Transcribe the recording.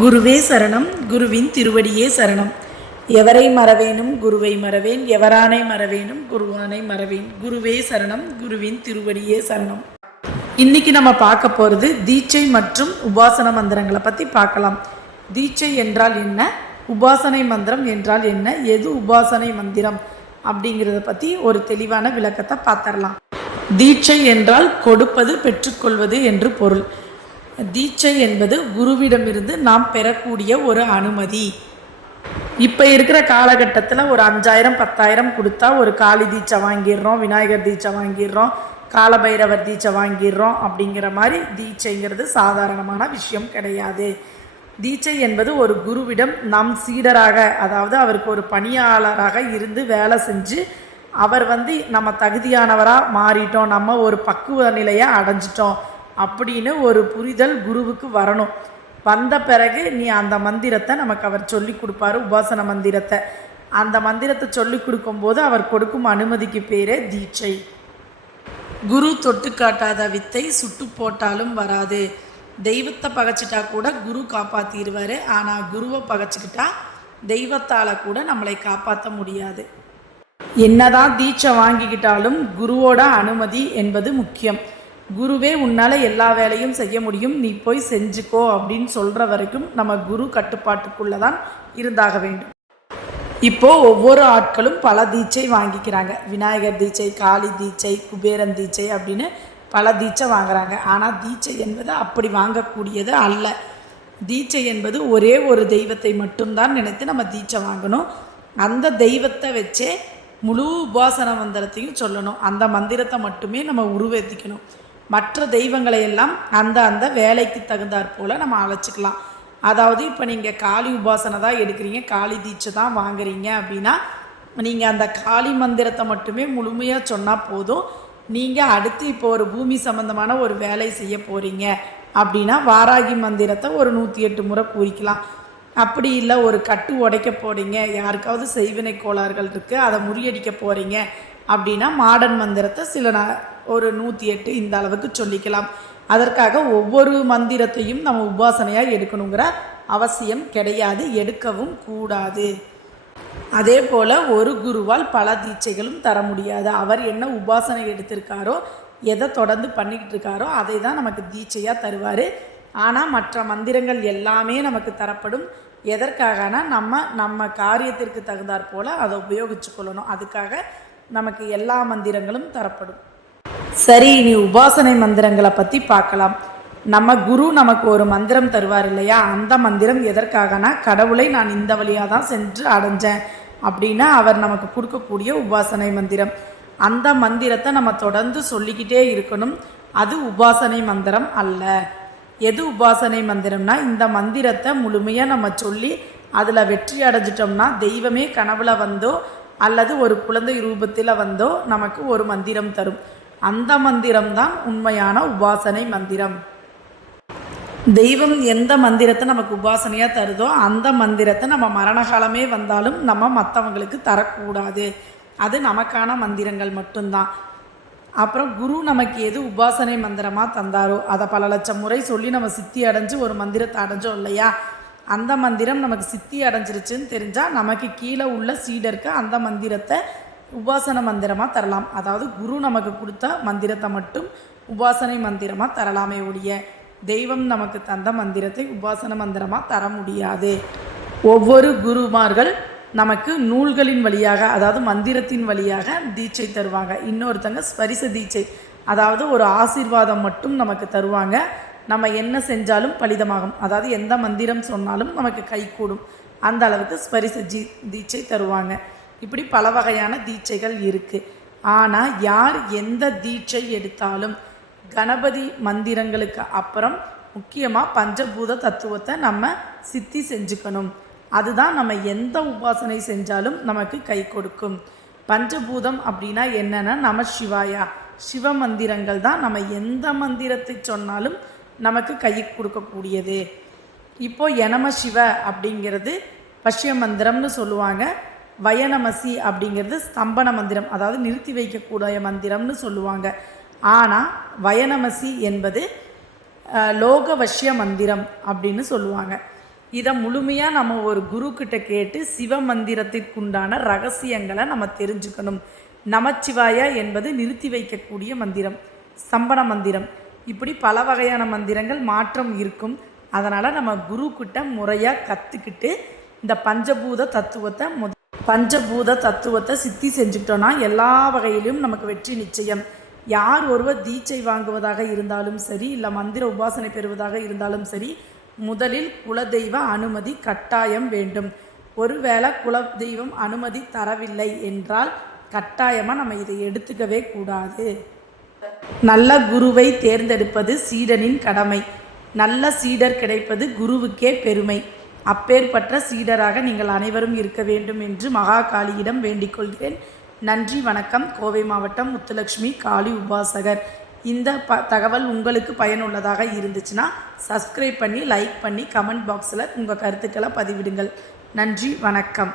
குருவே சரணம் குருவின் திருவடியே சரணம். எவரை மறவேனும் குருவை மறவேன் எவரானை மறவேனும் குருவானை மறவேன். குருவே சரணம் குருவின் திருவடியே சரணம். இன்னைக்கு நம்ம பார்க்க போகிறது தீட்சை மற்றும் உபாசன மந்திரங்களை பற்றி பார்க்கலாம். தீட்சை என்றால் என்ன? உபாசனை மந்திரம் என்றால் என்ன? எது உபாசனை மந்திரம்? அப்படிங்கிறத பற்றி ஒரு தெளிவான விளக்கத்தை பார்த்துடலாம். தீட்சை என்றால் கொடுப்பது பெற்றுக்கொள்வது என்று பொருள். தீட்சை என்பது குருவிடமிருந்து நாம் பெறக்கூடிய ஒரு அனுமதி. இப்போ இருக்கிற காலகட்டத்தில் ஒரு அஞ்சாயிரம் பத்தாயிரம் கொடுத்தா ஒரு காளி தீட்சை வாங்கிடுறோம் விநாயகர் தீட்சை வாங்கிடுறோம் காலபைரவர் தீட்சை வாங்கிடுறோம் அப்படிங்கிற மாதிரி தீட்சைங்கிறது சாதாரணமான விஷயம் கிடையாது. தீட்சை என்பது ஒரு குருவிடம் நம் சீடராக அதாவது அவருக்கு ஒரு பணியாளராக இருந்து வேலை செஞ்சு அவர் வந்து நம்ம தகுதியானவராக மாறிட்டோம் நம்ம ஒரு பக்குவ நிலையை அடைஞ்சிட்டோம் அப்படின்னு ஒரு புரிதல் குருவுக்கு வரணும். வந்த பிறகு நீ அந்த மந்திரத்தை நமக்கு அவர் சொல்லி கொடுப்பாரு உபாசன மந்திரத்தை. அந்த மந்திரத்தை சொல்லி கொடுக்கும்போது அவர் கொடுக்கும் அனுமதிக்கு பேரே தீட்சை. குரு தொட்டு காட்டாத வித்தை சுட்டு போட்டாலும் வராது. தெய்வத்தை பகைச்சிட்டா கூட குரு காப்பாற்றிடுவார் ஆனால் குருவை பகைச்சிக்கிட்டா தெய்வத்தால் கூட நம்மளை காப்பாற்ற முடியாது. என்னதான் தீட்சை வாங்கிக்கிட்டாலும் குருவோட அனுமதி என்பது முக்கியம். குருவே உன்னால் எல்லா வேலையும் செய்ய முடியும். நீ போய் செஞ்சுக்கோ அப்படின்னு சொல்கிற வரைக்கும் நம்ம குரு கட்டுப்பாட்டுக்குள்ளே தான் இருந்தாக வேண்டும். இப்போ ஒவ்வொரு ஆட்களும் பல தீட்சை வாங்கிக்கிறாங்க. விநாயகர் தீட்சை காளி தீட்சை குபேரன் தீட்சை அப்படின்னு பல தீட்சை வாங்குறாங்க. ஆனால் தீட்சை என்பது அப்படி வாங்கக்கூடியது அல்ல. தீட்சை என்பது ஒரே ஒரு தெய்வத்தை மட்டும்தான் நினைத்து நம்ம தீட்சை வாங்கணும். அந்த தெய்வத்தை வச்சே முழு உபாசன மந்திரத்தையும் சொல்லணும். அந்த மந்திரத்தை மட்டுமே நம்ம உருவேற்றிக்கணும் மற்ற தெய்வங்களை எல்லாம் அந்த அந்த வேலைக்கு தகுந்தாற் போல் நம்ம அழைச்சிக்கலாம். அதாவது இப்போ நீங்கள் காளி உபாசனை தான் எடுக்கிறீங்க காளி தீட்சை தான் வாங்குறீங்க அப்படின்னா நீங்கள் அந்த காளி மந்திரத்தை மட்டுமே முழுமையாக சொன்னால் போதும். நீங்கள் அடுத்து இப்போ ஒரு பூமி சம்மந்தமான ஒரு வேலை செய்ய போகிறீங்க அப்படின்னா வாராகி மந்திரத்தை ஒரு நூற்றி எட்டு முறை கூறிக்கலாம் அப்படி இல்லை ஒரு கட்டு உடைக்க போகிறீங்க யாருக்காவது செய்வினை கோளாறுகள் இருக்குது அதை முறியடிக்க போகிறீங்க அப்படின்னா மாடர்ன் மந்திரத்தை சில நா ஒரு நூற்றி எட்டு இந்த அளவுக்கு சொல்லிக்கலாம். அதற்காக ஒவ்வொரு மந்திரத்தையும் நம்ம உபாசனையாக எடுக்கணுங்கிற அவசியம் கிடையாது எடுக்கவும் கூடாது. அதே போல் ஒரு குருவால் பல தீட்சைகளும் தர முடியாது. அவர் என்ன உபாசனை எடுத்திருக்காரோ எதை தொடர்ந்து பண்ணிக்கிட்டு இருக்காரோ அதை தான் நமக்கு தீட்சையாக தருவார். ஆனால் மற்ற மந்திரங்கள் எல்லாமே நமக்கு தரப்படும். எதற்காகனா நம்ம நம்ம காரியத்திற்கு தகுந்தாற் போல் அதை உபயோகிச்சு கொள்ளணும். அதுக்காக நமக்கு எல்லா மந்திரங்களும் தரப்படும். சரி இனி உபாசனை மந்திரங்களை பற்றி பார்க்கலாம். நம்ம குரு நமக்கு ஒரு மந்திரம் தருவார் இல்லையா? அந்த மந்திரம் எதற்காகனா கடவுளை நான் இந்த வழியாக தான் சென்று அடைஞ்சேன் அப்படின்னா அவர் நமக்கு கொடுக்கக்கூடிய உபாசனை மந்திரம். அந்த மந்திரத்தை நம்ம தொடர்ந்து சொல்லிக்கிட்டே இருக்கணும். அது உபாசனை மந்திரம் அல்ல. எது உபாசனை மந்திரம்னா இந்த மந்திரத்தை முழுமையாக நம்ம சொல்லி அதில் வெற்றி அடைஞ்சிட்டோம்னா தெய்வமே கனவுல வந்தோ அல்லது ஒரு குழந்தை ரூபத்தில் வந்தோ நமக்கு ஒரு மந்திரம் தரும். அந்த மந்திரம் தான் உண்மையான உபாசனை மந்திரம். தெய்வம் எந்த மந்திரத்தை நமக்கு உபாசனையாக தருதோ அந்த மந்திரத்தை நம்ம மரணகாலமே வந்தாலும் நம்ம மற்றவங்களுக்கு தரக்கூடாது. அது நமக்கான மந்திரங்கள் மட்டும்தான். அப்புறம் குரு நமக்கு எது உபாசனை மந்திரமாக தந்தாரோ அதை பல லட்சம் முறை சொல்லி நம்ம சித்தி அடைஞ்சு ஒரு மந்திரத்தை அடைஞ்சோம் இல்லையா? அந்த மந்திரம் நமக்கு சித்தி அடைஞ்சிருச்சுன்னு தெரிஞ்சால் நமக்கு கீழே உள்ள சீடருக்கு அந்த மந்திரத்தை உபாசன மந்திரமாக தரலாம். அதாவது குரு நமக்கு கொடுத்த மந்திரத்தை மட்டும் உபாசனை மந்திரமாக தரலாமே ஒழிய தெய்வம் நமக்கு தந்த மந்திரத்தை உபாசன மந்திரமாக தர முடியாது. ஒவ்வொரு குருமார்கள் நமக்கு நூல்களின் வழியாக அதாவது மந்திரத்தின் வழியாக தீட்சை தருவாங்க. இன்னொருத்தங்க ஸ்பரிச தீட்சை அதாவது ஒரு ஆசீர்வாதம் மட்டும் நமக்கு தருவாங்க. நம்ம என்ன செஞ்சாலும் பலிதமாகும். அதாவது எந்த மந்திரம் சொன்னாலும் நமக்கு கைகூடும் அந்த அளவுக்கு ஸ்பரிச ஜீ தீட்சை தருவாங்க. இப்படி பல வகையான தீட்சைகள் இருக்குது ஆனால் யார் எந்த தீட்சை எடுத்தாலும் கணபதி மந்திரங்களுக்கு அப்புறம் முக்கியமாக பஞ்சபூத தத்துவத்தை நம்ம சித்தி செஞ்சுக்கணும். அதுதான் நம்ம எந்த உபாசனை செஞ்சாலும் நமக்கு கை கொடுக்கும். பஞ்சபூதம் அப்படின்னா என்னென்னா நம சிவாயா. சிவ மந்திரங்கள் தான் நம்ம எந்த மந்திரத்தை சொன்னாலும் நமக்கு கை கொடுக்கக்கூடியது. இப்போது எனம சிவ அப்படிங்கிறது பஷ்ய மந்திரம்னு சொல்லுவாங்க. வயநமசி அப்படிங்கிறது ஸ்தம்பன மந்திரம் அதாவது நிறுத்தி வைக்கக்கூடிய மந்திரம்னு சொல்லுவாங்க. ஆனால் வயநமசி என்பது லோகவஷ்ய மந்திரம் அப்படின்னு சொல்லுவாங்க. இதை முழுமையாக நம்ம ஒரு குரு கிட்ட கேட்டு சிவ மந்திரத்திற்குண்டான ரகசியங்களை நம்ம தெரிஞ்சுக்கணும். நமச்சிவாய என்பது நிறுத்தி வைக்கக்கூடிய மந்திரம் ஸ்தம்பன மந்திரம். இப்படி பல வகையான மந்திரங்கள் மாற்றம் இருக்கும். அதனால் நம்ம குரு கிட்ட முறையாக கற்றுக்கிட்டு இந்த பஞ்சபூத தத்துவத்தை முத பஞ்சபூத தத்துவத்தை சித்தி செஞ்சுக்கிட்டோன்னா எல்லா வகையிலும் நமக்கு வெற்றி நிச்சயம். யார் ஒருவர் தீட்சை வாங்குவதாக இருந்தாலும் சரி இல்லை மந்திர உபாசனை பெறுவதாக இருந்தாலும் சரி முதலில் குலதெய்வ அனுமதி கட்டாயம் வேண்டும். ஒருவேளை குலதெய்வம் அனுமதி தரவில்லை என்றால் கட்டாயமாக நம்ம இதை எடுத்துக்கவே கூடாது. நல்ல குருவை தேர்ந்தெடுப்பது சீடனின் கடமை. நல்ல சீடர் கிடைப்பது குருவுக்கே பெருமை. அப்பேற்பட்ட சீடராக நீங்கள் அனைவரும் இருக்க வேண்டும் என்று மகா காளியிடம் வேண்டிக் கொள்கிறேன் நன்றி வணக்கம். கோவை மாவட்டம் முத்துலக்ஷ்மி காளி உபாசகர். இந்த ப தகவல் உங்களுக்கு பயனுள்ளதாக இருந்துச்சுன்னா சப்ஸ்கிரைப் பண்ணி லைக் பண்ணி கமெண்ட் பாக்ஸில் உங்கள் கருத்துக்களை பதிவிடுங்கள். நன்றி வணக்கம்.